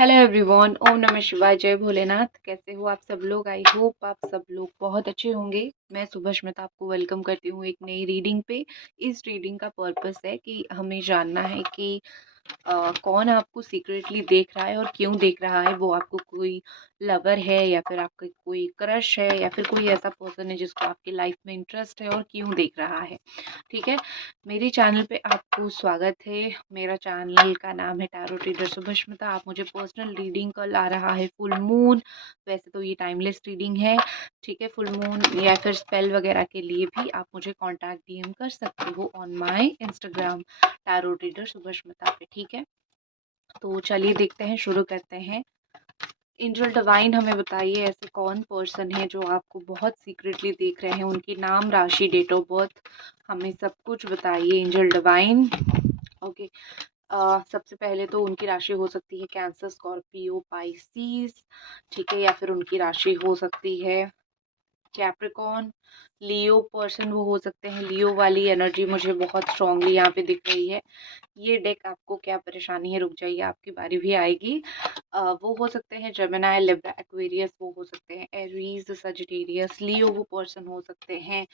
Hello everyone, ओम नमः शिवाय, जय भोलेनाथ। कैसे हो आप सब लोग? आई होप आप सब लोग बहुत अच्छे होंगे। मैं सुबह स्मिता आपको वेलकम करती हूँ एक नई रीडिंग पे। इस रीडिंग का पर्पस है कि हमें जानना है कि कौन आपको सीक्रेटली देख रहा है और क्यों देख रहा है। वो आपको कोई लवर है या फिर आपका कोई क्रश है या फिर कोई ऐसा पर्सन है जिसको आपकी लाइफ में इंटरेस्ट है और क्यों देख रहा है। ठीक है, मेरे चैनल पे आपको स्वागत है। मेरा चैनल का नाम है टैरो रीडर सुभस्मिता। आप मुझे पर्सनल रीडिंग कल आ रहा है फुल मून। वैसे तो ये टाइमलेस रीडिंग है, ठीक है। फुल मून या फिर स्पेल वगैरह के लिए भी आप मुझे कांटेक्ट डीएम कर सकते हो on my Instagram tarot reader Subhasmita पे, ठीक है। तो चलिए देखते हैं, शुरू करते हैं। एंजल डिवाइन हमें बताइए ऐसे कौन पर्सन है जो आपको बहुत सीक्रेटली देख रहे हैं। उनकी नाम, राशि, डेट ऑफ बर्थ, हमें सब कुछ बताइए एंजल डिवाइन। ओके, सबसे पहले तो उनकी राशि हो सकती है कैंसर, स्कॉर्पियो, पाइसिस, ठीक है। या फिर उनकी राशि हो सकती है कैप्रिकॉन, लियो पर्सन वो हो सकते हैं। लियो वाली एनर्जी मुझे बहुत स्ट्रांगली यहाँ पे दिख रही है। ये डेक आपको क्या परेशानी है, रुक जाइए आपकी बारी भी आएगी। वो हो सकते हैं जेमिनाई, लिब्रा, एक्वेरियस, वो हो सकते हैं एरीज, सजिटेरियस। लियो वो पर्सन हो सकते हैं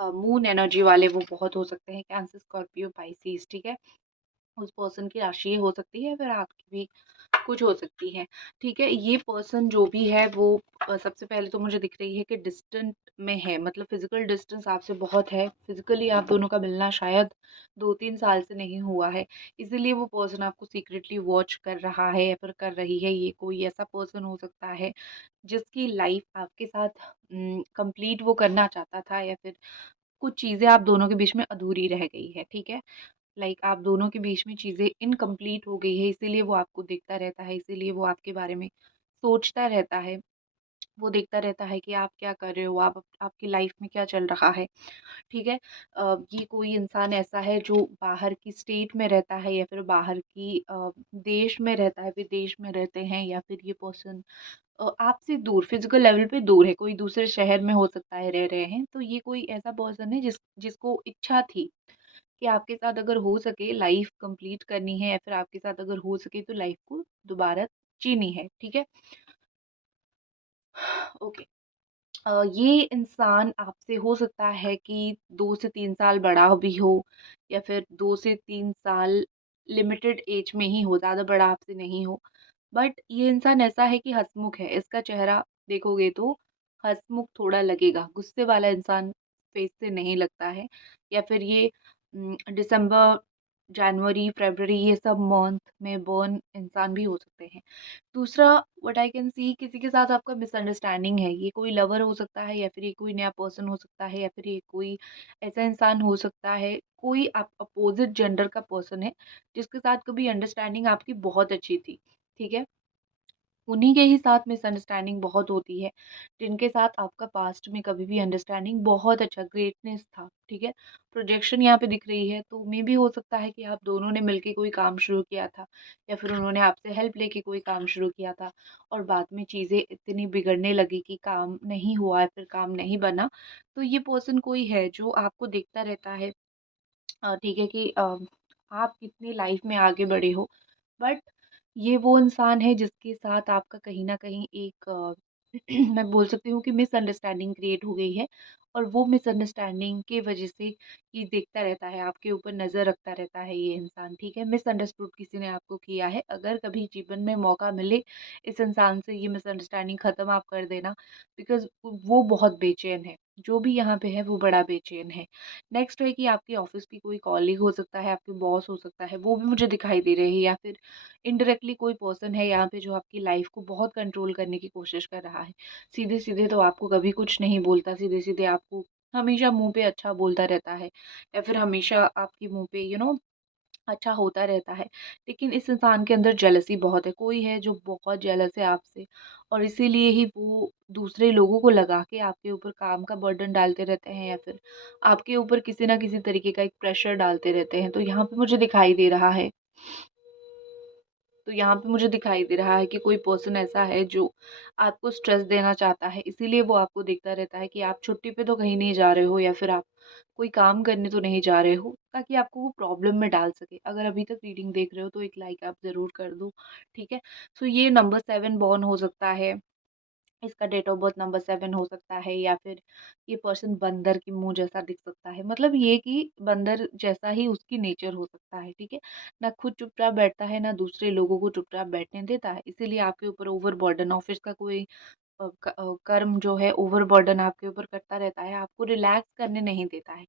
मून एनर्जी वाले, वो बहुत हो सकते हैं कैंसर, स्कॉर्पियो, पाइसिस, ठीक है। उस पर्सन की राशि हो सकती है, फिर आपकी भी कुछ हो सकती है, ठीक है। ये पर्सन जो भी है वो सबसे पहले तो मुझे दिख रही है कि डिस्टेंट में है, मतलब फिजिकल डिस्टेंस आपसे बहुत है। फिजिकली आप दोनों का मिलना शायद 2-3 साल से नहीं हुआ है, इसीलिए वो पर्सन आपको सीक्रेटली वॉच कर रहा है या फिर कर रही है। ये कोई ऐसा पर्सन हो सकता है जिसकी लाइफ आपके साथ कंप्लीट वो करना चाहता था, या फिर कुछ चीज़ें आप दोनों के बीच में अधूरी रह गई है, ठीक है। लाइक आप दोनों के बीच में चीज़ें इनकम्प्लीट हो गई है, इसीलिए वो आपको देखता रहता है, इसीलिए वो आपके बारे में सोचता रहता है। वो देखता रहता है कि आप क्या कर रहे हो, आप आपकी लाइफ में क्या चल रहा है, ठीक है। ये कोई इंसान ऐसा है जो बाहर की स्टेट में रहता है या फिर बाहर की देश में रहता है, विदेश में रहते हैं, या फिर ये पर्सन आपसे दूर, फिजिकल लेवल पे दूर है, कोई दूसरे शहर में हो सकता है रह रहे हैं। तो ये कोई ऐसा पर्सन है जिसको इच्छा थी कि आपके साथ अगर हो सके लाइफ कंप्लीट करनी है, या फिर आपके साथ अगर हो सके तो लाइफ को दोबारा जीनी है, ठीक है। ओके, ये इंसान आपसे हो सकता है कि 2 से 3 साल बड़ा भी हो, या फिर 2 से 3 साल लिमिटेड एज में ही हो, ज़्यादा बड़ा आपसे नहीं हो। बट ये इंसान ऐसा है कि हंसमुख है, इसका चेहरा देखोगे तो हंसमुख थोड़ा लगेगा, गुस्से वाला इंसान फेस से नहीं लगता है। या फिर ये दिसंबर, जनवरी, फरवरी, ये सब मंथ में बॉर्न इंसान भी हो सकते हैं। दूसरा, व्हाट आई कैन सी, किसी के साथ आपका मिसअंडरस्टैंडिंग है। ये कोई लवर हो सकता है, या फिर ये कोई नया पर्सन हो सकता है, या फिर ये कोई ऐसा इंसान हो सकता है, कोई आप अपोजिट जेंडर का पर्सन है जिसके साथ कभी अंडरस्टैंडिंग आपकी बहुत अच्छी थी, ठीक है। उन्हीं के ही साथ मिसअंडरस्टैंडिंग बहुत होती है, जिनके साथ आपका पास्ट में कभी भी अंडरस्टैंडिंग बहुत अच्छा, ग्रेटनेस था, ठीक है। प्रोजेक्शन यहाँ पे दिख रही है, तो मे भी हो सकता है कि आप दोनों ने मिलके कोई काम शुरू किया था, या फिर उन्होंने आपसे हेल्प लेके कोई काम शुरू किया था, और बाद में चीज़ें इतनी बिगड़ने लगी कि काम नहीं हुआ, या फिर काम नहीं बना। तो ये पर्सन कोई है जो आपको देखता रहता है, ठीक है, कि आप कितनी लाइफ में आगे बढ़े हो। बट ये वो इंसान है जिसके साथ आपका कहीं न कहीं एक मैं बोल सकती हूँ कि मिसअंडरस्टैंडिंग क्रिएट हो गई है, और वो मिसअंडरस्टैंडिंग की वजह से ये देखता रहता है, आपके ऊपर नज़र रखता रहता है ये इंसान, ठीक है। मिसअंडरस्टूड किसी ने आपको किया है, अगर कभी जीवन में मौका मिले इस इंसान से ये मिसअंडरस्टैंडिंग ख़त्म आप कर देना, बिकॉज़ वो बहुत बेचैन है, जो भी यहाँ पे है वो बड़ा बेचैन है। नेक्स्ट है कि आपके ऑफ़िस की कोई कॉलीग हो सकता है, आपके बॉस हो सकता है, वो भी मुझे दिखाई दे रहे हैं, या फिर इनडायरेक्टली कोई पर्सन है यहाँ पे जो आपकी लाइफ को बहुत कंट्रोल करने की कोशिश कर रहा है। सीधे-सीधे तो आपको कभी कुछ नहीं बोलता, सीधे-सीधे आपको हमेशा मुँह पे अच्छा बोलता रहता है, या फिर हमेशा आपके मुँह पे अच्छा होता रहता है। लेकिन इस इंसान के अंदर जेलसी बहुत है, कोई है जो बहुत जेलस है आपसे, और इसीलिए ही वो दूसरे लोगों को लगा के आपके ऊपर काम का बर्डन डालते रहते हैं, या फिर आपके ऊपर किसी न किसी तरीके का एक प्रेशर डालते रहते हैं। तो यहाँ पे मुझे दिखाई दे रहा है। तो यहाँ पे मुझे दिखाई दे रहा है कि कोई पर्सन ऐसा है जो आपको स्ट्रेस देना चाहता है, इसीलिए वो आपको देखता रहता है कि आप छुट्टी पे तो कहीं नहीं जा रहे हो या फिर आप कोई काम करने तो नहीं जा रहे हो, ताकि आपको वो प्रॉब्लम में डाल सके। अगर अभी तक रीडिंग देख रहे हो तो एक लाइक आप ज़रूर कर दो, ठीक है? सो ये नंबर 7 बॉर्न हो सकता है, इसका डेट ऑफ बर्थ नंबर 7 हो सकता है, या फिर ये पर्सन बंदर के मुँह जैसा दिख सकता है। मतलब ये कि बंदर जैसा ही उसकी नेचर हो सकता है, ठीक है? ना खुद चुपचाप बैठता है, ना दूसरे लोगों को चुपचाप बैठने देता है। इसीलिए आपके ऊपर ओवरबर्डन ऑफ़िस का कोई कर्म जो है ओवरबर्डन आपके ऊपर करता रहता है, आपको रिलैक्स करने नहीं देता है।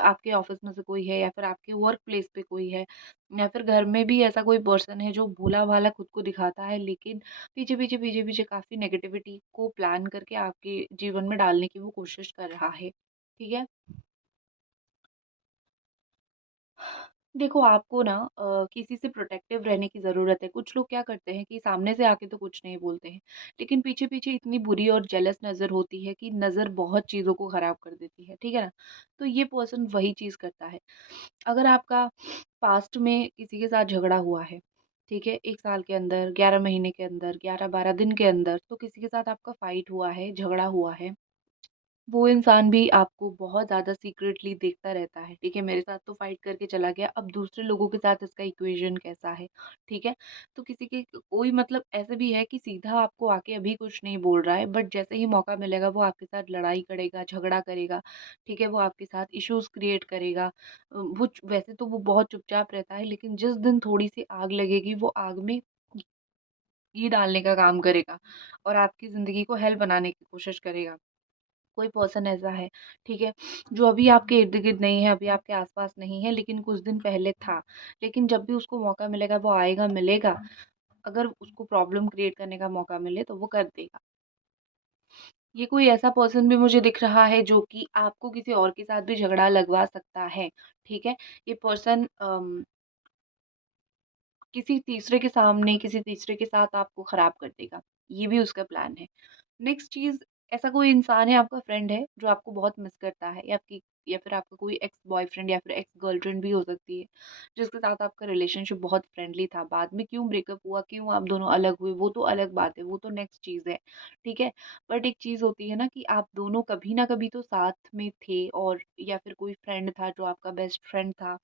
आपके ऑफ़िस में से कोई है या फिर आपके वर्क प्लेस पे कोई है या फिर घर में भी ऐसा कोई पर्सन है जो भोला-भाला खुद को दिखाता है, लेकिन पीछे-पीछे, पीछे-पीछे काफ़ी नेगेटिविटी को प्लान करके आपके जीवन में डालने की वो कोशिश कर रहा है। ठीक है? देखो, आपको ना किसी से प्रोटेक्टिव रहने की ज़रूरत है। कुछ लोग क्या करते हैं कि सामने से आके तो कुछ नहीं बोलते हैं, लेकिन पीछे-पीछे इतनी बुरी और जेलस नज़र होती है कि नज़र बहुत चीज़ों को ख़राब कर देती है, ठीक है ना? तो ये पर्सन वही चीज़ करता है। अगर आपका पास्ट में किसी के साथ झगड़ा हुआ है, ठीक है? 1 साल के अंदर, 11 महीने के अंदर, 11-12 दिन के अंदर, तो किसी के साथ आपका फाइट हुआ है, झगड़ा हुआ है, वो इंसान भी आपको बहुत ज़्यादा सीक्रेटली देखता रहता है, ठीक है? मेरे साथ तो फाइट करके चला गया, अब दूसरे लोगों के साथ इसका इक्वेशन कैसा है, ठीक है? तो किसी के कोई मतलब ऐसे भी है कि सीधा आपको आके अभी कुछ नहीं बोल रहा है, बट जैसे ही मौका मिलेगा वो आपके साथ लड़ाई करेगा, झगड़ा करेगा, ठीक है? वो आपके साथ इश्यूज़ क्रिएट करेगा। वैसे तो वो बहुत चुपचाप रहता है, लेकिन जिस दिन थोड़ी-सी आग लगेगी, वो आग में घी डालने का काम करेगा और आपकी ज़िंदगी को हेल बनाने की कोशिश करेगा। कोई पर्सन ऐसा है, ठीक है, जो अभी आपके इर्द-गिर्द नहीं है, अभी आपके आस-पास नहीं है, लेकिन कुछ दिन पहले था। लेकिन जब भी उसको मौका मिलेगा, वो आएगा, मिलेगा। अगर उसको प्रॉब्लम क्रिएट करने का मौका मिले, तो वो कर देगा। ये कोई ऐसा पर्सन भी मुझे दिख रहा है, जो कि आपको किसी और के साथ भी झगड़ा लगवा सकता है, ठीक है? ये पर्सन किसी तीसरे के सामने, किसी तीसरे के साथ आपको खराब कर देगा। ये भी उसका प्लान है। नेक्स्ट चीज़, ऐसा कोई इंसान है, आपका फ्रेंड है, जो आपको बहुत मिस करता है, या फिर आपका कोई एक्स बॉयफ्रेंड या फिर एक्स गर्लफ्रेंड भी हो सकती है, जिसके साथ आपका रिलेशनशिप बहुत फ्रेंडली था। बाद में क्यों ब्रेकअप हुआ, क्यों आप दोनों अलग हुए, वो तो अलग बात है, वो तो नेक्स्ट चीज़ है, ठीक है? बट एक चीज़ होती है ना कि आप दोनों कभी ना कभी तो साथ में थे, और या फिर कोई फ्रेंड था जो आपका बेस्ट फ्रेंड था।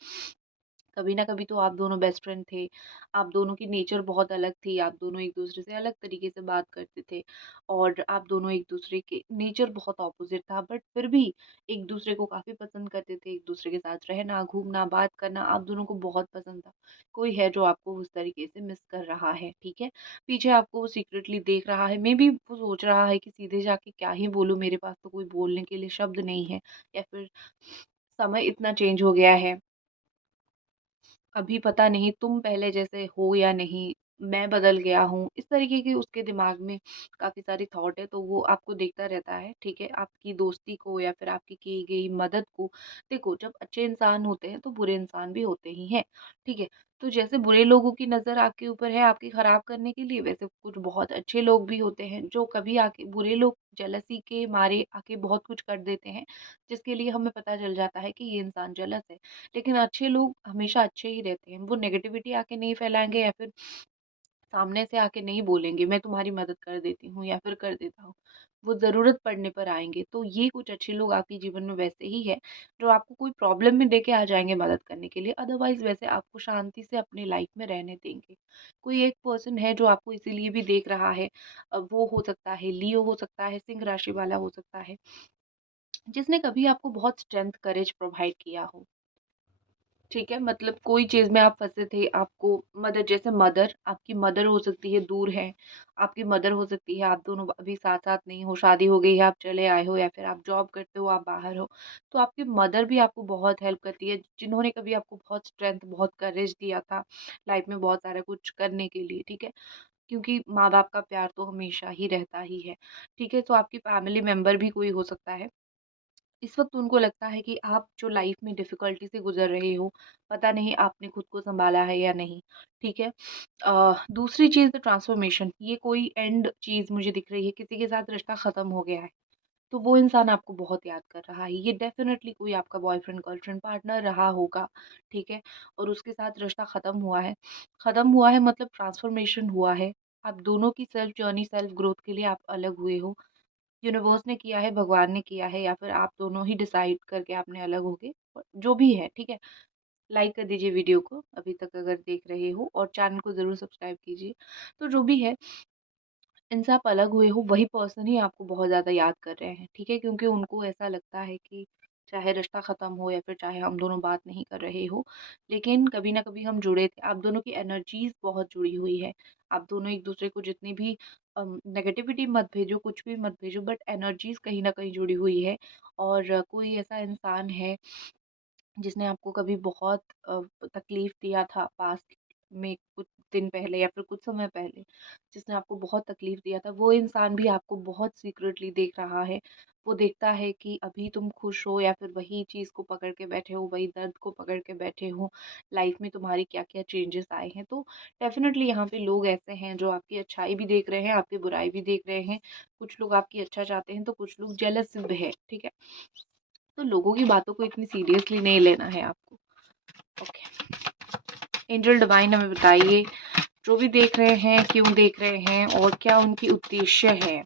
कभी ना कभी तो आप दोनों बेस्ट फ्रेंड थे। आप दोनों की नेचर बहुत अलग थी, आप दोनों एक-दूसरे से अलग तरीके से बात करते थे और आप दोनों एक-दूसरे के नेचर बहुत ऑपोज़िट था, बट फिर भी एक-दूसरे को काफ़ी पसंद करते थे, एक-दूसरे के साथ रहना, घूमना, बात करना आप दोनों को बहुत पसंद था। कोई है जो आपको उस तरीके से मिस कर रहा है, ठीक है? पीछे आपको वो सीक्रेटली देख रहा है, मेबी वो सोच रहा है कि सीधे जाके क्या ही बोलूँ, मेरे पास तो कोई बोलने के लिए शब्द नहीं है, या फिर समय इतना चेंज हो गया है। अभी पता नहीं तुम पहले जैसे हो या नहीं, मैं बदल गया हूँ। इस तरीके की उसके दिमाग में काफ़ी सारी थॉट है, तो वो आपको देखता रहता है, ठीक है? आपकी दोस्ती को या फिर आपकी की गई मदद को। देखो, जब अच्छे इंसान होते हैं, तो बुरे इंसान भी होते ही हैं, ठीक है? तो जैसे बुरे लोगों की नज़र आपके ऊपर है आपकी खराब करने के लिए, वैसे कुछ बहुत अच्छे लोग भी होते हैं, जो कभी आके बुरे लोग जेलसी के मारे आके बहुत कुछ कर देते हैं, जिसके लिए हमें पता चल जाता है कि ये इंसान जेलस है। लेकिन अच्छे लोग हमेशा अच्छे ही रहते हैं। वो नेगेटिविटी आके नहीं फैलाएँगे या फिर सामने से आके नहीं बोलेंगे, मैं तुम्हारी मदद कर देती हूँ या फिर कर देता हूँ। वो ज़रूरत पड़ने पर आएँगे। तो ये कुछ अच्छे लोग आपके जीवन में वैसे ही हैं, जो आपको कोई प्रॉब्लम में देके आ जाएँगे मदद करने के लिए। अदरवाइज़ वैसे आपको शांति से अपनी लाइफ़ में रहने देंगे। कोई एक पर्सन है जो आपको इसीलिए भी देख रहा है, वो हो सकता है लियो हो सकता है, सिंह राशि वाला हो सकता है, जिसने कभी आपको बहुत स्ट्रेंथ, करेज प्रोवाइड किया हो। ठीक है, मतलब कोई चीज़ में आप फँसे थे, आपको मदद, जैसे मदर, आपकी मदर हो सकती है दूर है, आपकी मदर हो सकती है आप दोनों अभी साथ-साथ नहीं हो, शादी हो गई है, आप चले आए हो या फिर आप जॉब करते हो, आप बाहर हो। तो आपकी मदर भी आपको बहुत हेल्प करती है, जिन्होंने कभी आपको बहुत स्ट्रेंथ, बहुत करेज दिया था, लाइफ में बहुत सारा कुछ करने के लिए, ठीक है? क्योंकि माँ-बाप का प्यार तो हमेशा ही रहता ही है, ठीक है? तो आपकी फैमिली मेंबर भी कोई हो सकता है। इस वक़्त उनको लगता है कि आप जो लाइफ़ में डिफ़िकल्टी से गुज़र रहे हो, पता नहीं आपने खुद को सँभाला है या नहीं, ठीक है? दूसरी चीज़ ट्रांसफ़ॉर्मेशन, ये कोई एंड चीज़ मुझे दिख रही है, किसी के साथ रिश्ता ख़त्म हो गया है, तो वो इंसान आपको बहुत याद कर रहा है। ये डेफ़िनेटली कोई आपका बॉयफ्रेंड, गर्लफ्रेंड, पार्टनर रहा होगा, ठीक है? और उसके साथ रिश्ता ख़त्म हुआ है। ख़त्म हुआ है मतलब ट्रांसफ़ॉर्मेशन हुआ है। आप दोनों की सेल्फ़ जर्नी, सेल्फ़ ग्रोथ के लिए आप अलग हुए हो। यूनिवर्स ने किया है, भगवान ने किया है या फिर आप दोनों ही डिसाइड करके आपने अलग हो गए, जो भी है, ठीक है? लाइक कर दीजिए वीडियो को अभी तक अगर देख रहे हो और चैनल को ज़रूर सब्सक्राइब कीजिए। तो जो भी है, इनसे आप अलग हुए हो, वही पर्सन ही आपको बहुत ज़्यादा याद कर रहे हैं, ठीक है? क्योंकि उनको ऐसा लगता है कि चाहे रिश्ता ख़त्म हो या फिर चाहे हम दोनों बात नहीं कर रहे हो, लेकिन कभी न कभी हम जुड़े थे। आप दोनों की एनर्जीज़ बहुत जुड़ी हुई है। आप दोनों एक-दूसरे को जितनी भी नेगेटिविटी मत भेजो, कुछ भी मत भेजो, बट एनर्जीज़ कहीं न कहीं जुड़ी हुई है। और कोई ऐसा इंसान है जिसने आपको कभी बहुत तकलीफ़ दिया था पास्ट में, कुछ दिन पहले या फिर कुछ समय पहले, जिसने आपको बहुत तकलीफ़ दिया था, वो इंसान भी आपको बहुत सीक्रेटली देख रहा है। वो देखता है कि अभी तुम खुश हो या फिर वही चीज़ को पकड़ के बैठे हो, वही दर्द को पकड़ के बैठे हो, लाइफ़ में तुम्हारी क्या-क्या चेंजेस आए हैं। तो डेफ़िनेटली यहाँ पे लोग ऐसे हैं जो आपकी अच्छाई भी देख रहे हैं, आपकी बुराई भी देख रहे हैं। कुछ लोग आपकी अच्छा चाहते हैं, तो कुछ लोग जेलस भी है, ठीक है? तो लोगों की बातों को इतनी सीरियसली नहीं लेना है आपको। ओके, एंजल डिवाइन हमें बताइए, जो भी देख रहे हैं, क्यों देख रहे हैं और क्या उनकी उद्देश्य है?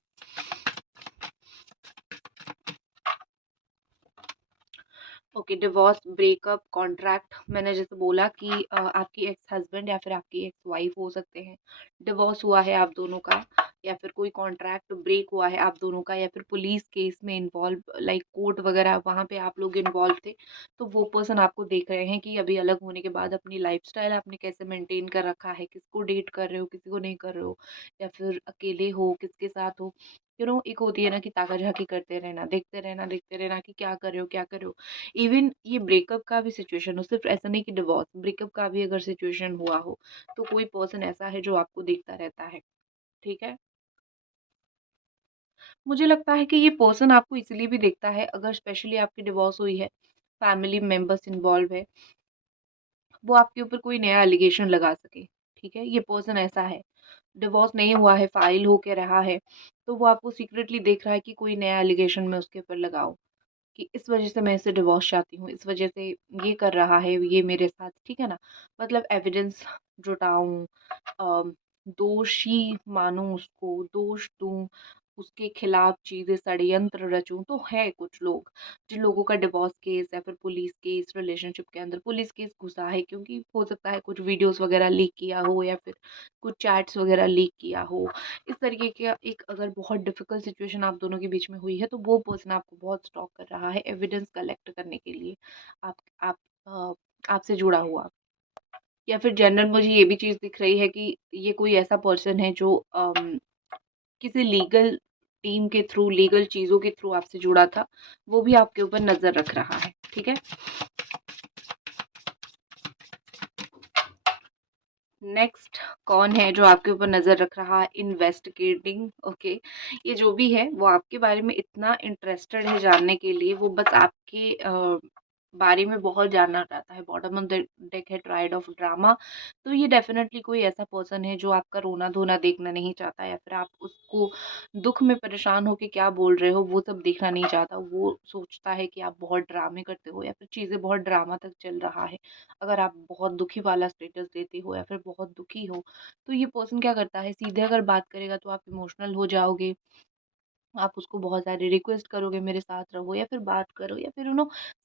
ओके, डिवोर्स, ब्रेकअप, कॉन्ट्रैक्ट, मैंने जैसे बोला कि आपकी एक्स हस्बैंड या फिर आपकी एक्स वाइफ हो सकते हैं। डिवोर्स हुआ है आप दोनों का, या फिर कोई कॉन्ट्रैक्ट ब्रेक हुआ है आप दोनों का, या फिर पुलिस केस में इन्वॉल्व, लाइक कोर्ट वगैरह, वहाँ पे आप लोग इन्वॉल्व थे। तो वो पर्सन आपको देख रहे हैं कि अभी अलग होने के बाद अपनी लाइफ़स्टाइल आपने कैसे मेंटेन कर रखा है, किसको डेट कर रहे हो, किसी को नहीं कर रहे हो, या फिर अकेले हो, किसके साथ हो। एक होती है ना कि ताका-झाकी करते रहना, देखते रहना कि क्या कर रहे हो, क्या कर रहे हो। इवन ये ब्रेकअप का भी सिचुएशन हो, सिर्फ ऐसा नहीं कि डिवोर्स, ब्रेकअप का भी अगर सिचुएशन हुआ हो, तो कोई पर्सन ऐसा है जो आपको देखता रहता है, ठीक है? मुझे लगता है कि ये पर्सन आपको इसलिए भी देखता है, अगर स्पेशली आपकी डिवोर्स हुई है, फैमिली मेंबर्स इन्वॉल्व है, वो आपके ऊपर कोई नया एलिगेशन लगा सके, ठीक है? ये पर्सन ऐसा है। डिवोर्स नहीं हुआ है, फाइल होके रहा है, तो वो आपको सीक्रेटली देख रहा है कि कोई नया एलिगेशन मैं उसके ऊपर लगाऊँ। कि इस वजह से मैं इससे डिवोर्स चाहती हूँ, इस वजह से ये कर रहा है, ये मेरे साथ, ठीक है ना? मतलब एविडेंस जुटाऊँ, दोषी मानूँ उसको, दोष दूँ, उसके खिलाफ चीज़ें, षड्यंत्र रचूँ। तो है कुछ लोग, जिन लोगों का डिवोर्स केस या फिर पुलिस केस, रिलेशनशिप के अंदर पुलिस केस घुसा है, क्योंकि हो सकता है कुछ वीडियोज़ वगैरह लीक किया हो या फिर कुछ चैट्स वगैरह लीक किया हो। इस तरीके का एक अगर बहुत डिफ़िकल्ट सिचुएशन आप दोनों के बीच में हुई है, तो वो पर्सन आपको बहुत स्टॉक कर रहा है एविडेंस कलेक्ट करने के लिए, आप आप अ, आपसे जुड़ा हुआ। या फिर जनरल मुझे ये भी चीज़ दिख रही है कि ये कोई ऐसा पर्सन है जो किसी लीगल टीम के थ्रू, लीगल चीज़ों के थ्रू आपसे जुड़ा था, वो भी आपके ऊपर नज़र रख रहा है, ठीक है? नेक्स्ट कौन है जो आपके ऊपर नज़र रख रहा है? Investigating, okay. ये जो भी है वो आपके बारे में इतना इंटरेस्टेड है जानने के लिए, वो बस आपके बारे में बहुत जानना चाहता है। बॉटम ऑफ द डेक है ट्रायड ऑफ ड्रामा। तो ये डेफिनेटली कोई ऐसा पर्सन है जो आपका रोना-धोना देखना नहीं चाहता, या फिर आप उसको दुःख में परेशान होके क्या बोल रहे हो वो सब देखना नहीं चाहता। वो सोचता है कि आप बहुत ड्रामे करते हो या फिर चीज़ें बहुत ड्रामा तक चल रहा है। अगर आप बहुत दुखी वाला स्टेटस देते हो या फिर बहुत दुखी हो, तो ये पर्सन क्या करता है, सीधे अगर बात करेगा तो आप इमोशनल हो जाओगे, आप उसको बहुत सारी रिक्वेस्ट करोगे मेरे साथ रहो या फिर बात करो, या फिर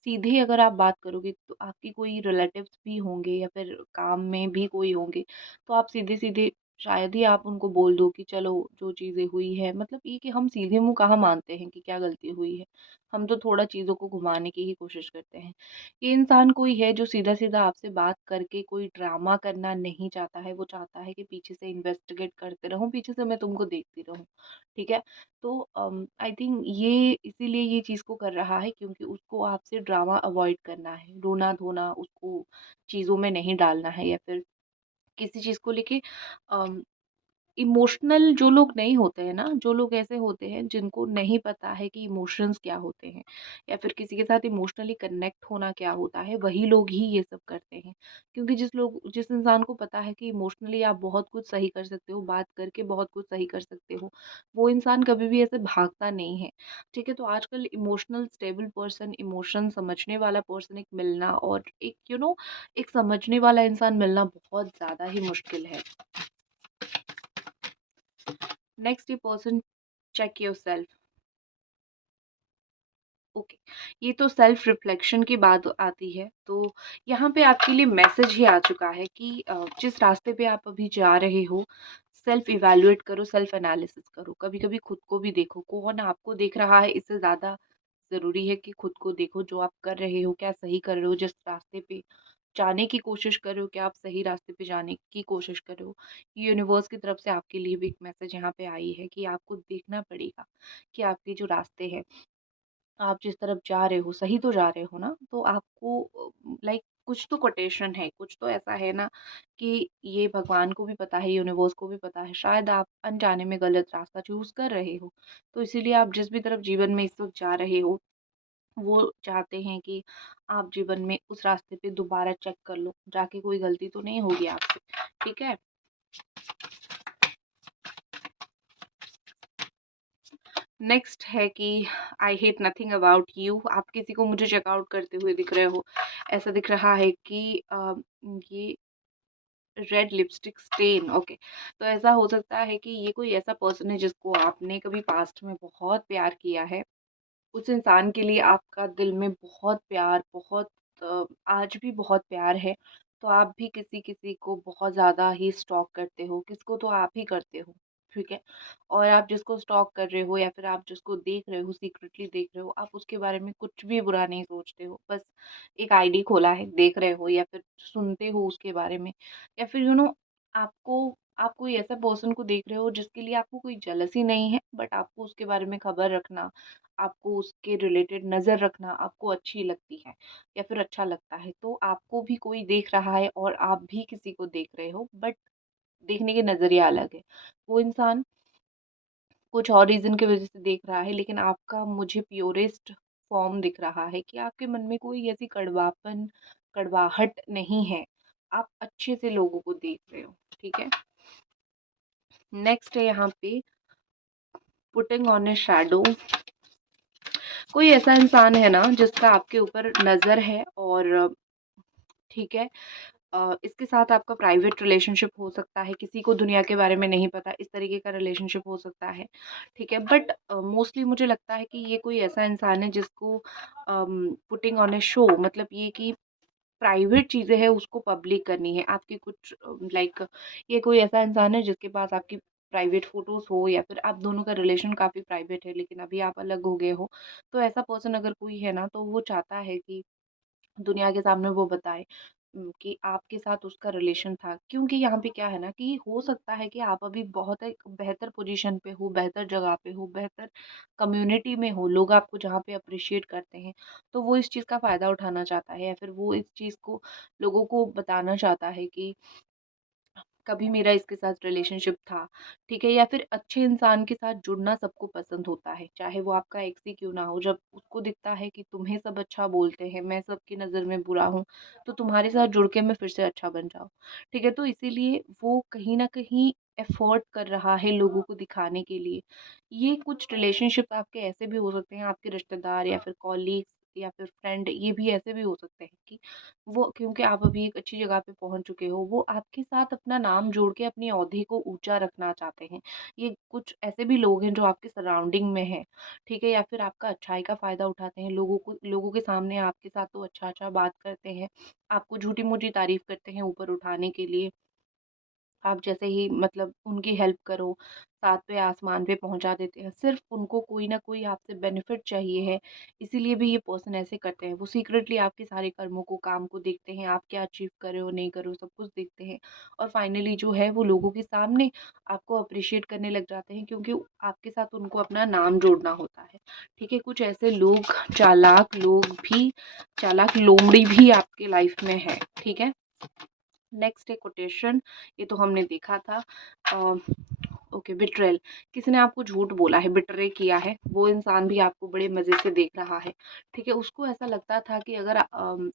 सीधे अगर आप बात करोगे तो आपके कोई रिलेटिव्स भी होंगे या फिर काम में भी कोई होंगे, तो आप सीधे-सीधे शायद ही आप उनको बोल दो कि चलो जो चीज़ें हुई है, मतलब ये कि हम सीधे मुँह कहाँ मानते हैं कि क्या गलती हुई है। हम तो थोड़ा चीज़ों को घुमाने की ही कोशिश करते हैं। ये इंसान कोई है जो सीधा-सीधा आपसे बात करके कोई ड्रामा करना नहीं चाहता है, वो चाहता है कि पीछे से इन्वेस्टिगेट करते रहूँ, पीछे से मैं तुमको देखती रहूँ, ठीक है? तो आई थिंक ये इसीलिए ये चीज़ को कर रहा है, क्योंकि उसको आपसे ड्रामा अवॉइड करना है, रोना-धोना उसको चीज़ों में नहीं डालना है, या फिर किसी चीज़ को लेके अम, इमोशनल जो लोग नहीं होते हैं ना, जो लोग ऐसे होते हैं जिनको नहीं पता है कि इमोशंस क्या होते हैं या फिर किसी के साथ इमोशनली कनेक्ट होना क्या होता है, वही लोग ही ये सब करते हैं। क्योंकि जिस इंसान को पता है कि इमोशनली आप बहुत कुछ सही कर सकते हो, बात करके बहुत कुछ सही कर सकते हो, वो इंसान कभी भी ऐसे भागता नहीं है। ठीक है, तो आजकल इमोशनल स्टेबल पर्सन, इमोशन समझने वाला पर्सन एक मिलना और एक एक समझने वाला इंसान मिलना बहुत ज़्यादा ही मुश्किल है। नेक्स्ट, ये person check yourself. Okay, ये तो सेल्फ रिफ्लेक्शन की बात आती है, तो यहाँ पे आपके लिए मैसेज ही आ चुका है कि जिस रास्ते पे आप अभी जा रहे हो, सेल्फ इवैल्यूएट करो, सेल्फ एनालिसिस करो, कभी कभी खुद को भी देखो, कौन आपको देख रहा है इससे ज़्यादा ज़रूरी है कि खुद को देखो, जो आप कर रहे हो क्या सही कर रहे हो, जिस रास्ते पे जाने की कोशिश कर रहे हो क्या आप सही रास्ते पे जाने की कोशिश कर रहे हो। यूनिवर्स की तरफ से आपके लिए भी एक मैसेज यहाँ पे आई है कि आपको देखना पड़ेगा कि आपके जो रास्ते हैं, आप जिस तरफ जा रहे हो सही तो जा रहे हो ना, तो आपको लाइक कुछ तो कोटेशन है, कुछ तो ऐसा है ना कि ये भगवान को भी पता है, यूनिवर्स को भी पता है, शायद आप अनजाने में गलत रास्ता चूज कर रहे हो। तो इसीलिए आप जिस भी तरफ जीवन में इस वक्त जा रहे हो, वो चाहते हैं कि आप जीवन में उस रास्ते पे दोबारा चेक कर लो, जाके कोई गलती तो नहीं होगी आपसे। ठीक है, नेक्स्ट है कि I hate nothing about you. आप किसी को मुझे चेकआउट करते हुए दिख रहे हो। ऐसा दिख रहा है कि ये रेड लिपस्टिक स्टेन। ओके, तो ऐसा हो सकता है कि ये कोई ऐसा पर्सन है जिसको आपने कभी पास्ट में बहुत प्यार किया है। उस इंसान के लिए आपका दिल में बहुत प्यार, बहुत आज भी बहुत प्यार है। तो आप भी किसी किसी को बहुत ज़्यादा ही स्टॉक करते हो, किसको तो आप ही करते हो। ठीक है, और आप जिसको स्टॉक कर रहे हो या फिर आप जिसको देख रहे हो, सीक्रेटली देख रहे हो, आप उसके बारे में कुछ भी बुरा नहीं सोचते हो। बस एक आईडी खोला है, देख रहे हो या फिर सुनते हो उसके बारे में, या फिर आपको आप कोई ऐसा पर्सन को देख रहे हो जिसके लिए आपको कोई जेलसी नहीं है, बट आपको उसके बारे में खबर रखना, आपको उसके रिलेटेड नज़र रखना आपको अच्छी लगती है या फिर अच्छा लगता है। तो आपको भी कोई देख रहा है और आप भी किसी को देख रहे हो, बट देखने के नज़रिया अलग है। वो इंसान कुछ और रीज़न की वज़ह से देख रहा है, लेकिन आपका मुझे प्योरेस्ट फॉर्म दिख रहा है कि आपके मन में कोई ऐसी कड़वापन, कड़वाहट नहीं है। आप अच्छे से लोगों को देख रहे हो। ठीक है, नेक्स्ट है यहाँ पे पुटिंग ऑन ए शैडो। कोई ऐसा इंसान है ना जिसका आपके ऊपर नज़र है और ठीक है, इसके साथ आपका प्राइवेट रिलेशनशिप हो सकता है, किसी को दुनिया के बारे में नहीं पता, इस तरीके का रिलेशनशिप हो सकता है। ठीक है, बट मोस्टली मुझे लगता है कि ये कोई ऐसा इंसान है जिसको पुटिंग ऑन ए शो, मतलब ये कि प्राइवेट चीज़ें हैं उसको पब्लिक करनी है आपकी कुछ, लाइक ये कोई ऐसा इंसान है जिसके पास आपकी प्राइवेट फोटोज हो या फिर आप दोनों का रिलेशन काफ़ी प्राइवेट है लेकिन अभी आप अलग हो गए हो। तो ऐसा पर्सन अगर कोई है ना, तो वो चाहता है कि दुनिया के सामने वो बताए कि आपके साथ उसका रिलेशन था। क्योंकि यहाँ पे क्या है ना कि हो सकता है कि आप अभी बहुत एक बेहतर पोजीशन पे हो, बेहतर जगह पे हो, बेहतर कम्युनिटी में हो, लोग आपको जहाँ पे अप्रिशिएट करते हैं, तो वो इस चीज़ का फ़ायदा उठाना चाहता है या फिर वो इस चीज़ को लोगों को बताना चाहता है कि कभी मेरा इसके साथ रिलेशनशिप था। ठीक है, या फिर अच्छे इंसान के साथ जुड़ना सबको पसंद होता है, चाहे वो आपका एक्स ही क्यों ना हो। जब उसको दिखता है कि तुम्हें सब अच्छा बोलते हैं, मैं सबकी नज़र में बुरा हूँ, तो तुम्हारे साथ जुड़ के मैं फिर से अच्छा बन जाऊँ। ठीक है, तो इसीलिए वो कहीं न कहीं एफ़र्ट कर रहा है लोगों को दिखाने के लिए। ये कुछ रिलेशनशिप आपके ऐसे भी हो सकते हैं, आपके रिश्तेदार या फिर कॉलीग्स या फिर फ्रेंड, ये भी ऐसे भी हो सकते हैं कि वो, क्योंकि आप अभी एक अच्छी जगह पे पहुँच चुके हो, वो आपके साथ अपना नाम जोड़ के अपनी ओहदे को ऊँचा रखना चाहते हैं। ये कुछ ऐसे भी लोग हैं जो आपके सराउंडिंग में हैं, ठीक है? या फिर आपका अच्छाई का फ़ायदा उठाते हैं, लोगों के सामने आपके साथ तो अच्छा-अच्छा बात करते हैं, आपको झूठी-मूठी तारीफ़ करते हैं ऊपर उठाने के लिए। आप जैसे ही मतलब उनकी हेल्प करो, 7वें आसमान पे पहुँचा देते हैं। सिर्फ़ उनको कोई न कोई आपसे बेनिफिट चाहिए है, इसीलिए भी ये पर्सन ऐसे करते हैं। वो सीक्रेटली आपके सारे कर्मों को, काम को देखते हैं, आप क्या अचीव कर रहे हो, नहीं कर रहे हो, सब कुछ देखते हैं और फाइनली जो है वो लोगों के सामने आपको अप्रिशिएट करने लग जाते हैं, क्योंकि आपके साथ उनको अपना नाम जोड़ना होता है। ठीक है? कुछ ऐसे लोग, चालाक लोग भी, चालाक लोमड़ी भी आपके लाइफ़ में है। ठीक है? नेक्स्ट है कोटेशन, ये तो हमने देखा था। ओके, बिट्रेल, किसी ने आपको झूठ बोला है, बिट्रे किया है, वो इंसान भी आपको बड़े मज़े से देख रहा है, ठीक है? उसको ऐसा लगता था कि अगर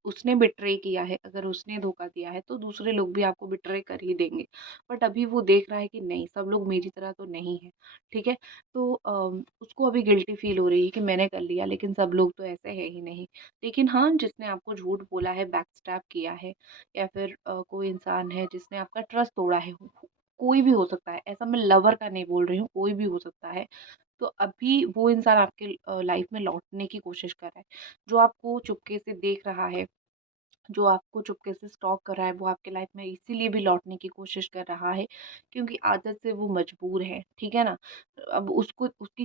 उसने बिट्रे किया है, अगर उसने धोखा दिया है, तो दूसरे लोग भी आपको बिट्रे कर ही देंगे। बट अभी वो देख रहा है कि नहीं, सब लोग मेरी तरह तो नहीं है, ठीक है? तो उसको अभी गिल्टी फ़ील हो रही है कि मैंने कर लिया, लेकिन सब लोग तो ऐसे हैं ही नहीं। लेकिन हाँ, जिसने आपको झूठ बोला है, बैकस्टैब किया है, या फिर कोई इंसान है जिसने आपका ट्रस्ट तोड़ा है, कोई भी हो सकता है, ऐसा मैं लवर का नहीं बोल रही हूँ, कोई भी हो सकता है। तो अभी वो इंसान आपके लाइफ में लौटने की कोशिश कर रहा है। जो आपको चुपके से देख रहा है, जो आपको चुपके से स्टॉक कर रहा है, वो आपके लाइफ में इसीलिए भी लौटने की कोशिश कर रहा है क्योंकि आदत से वो मजबूर है, ठीक है ना? अब उसको उसकी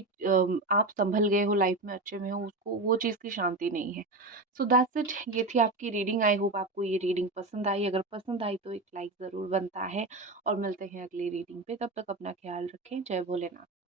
आप सँभल गए हो, लाइफ में अच्छे में हो, उसको वो चीज़ की शांति नहीं है। सो दैट्स इट, ये थी आपकी रीडिंग। आई होप आपको ये रीडिंग पसंद आई। अगर पसंद आई तो एक लाइक ज़रूर बनता है और मिलते हैं अगली रीडिंग पे। तब तक अपना ख़्याल रखें। जय भोलेनाथ।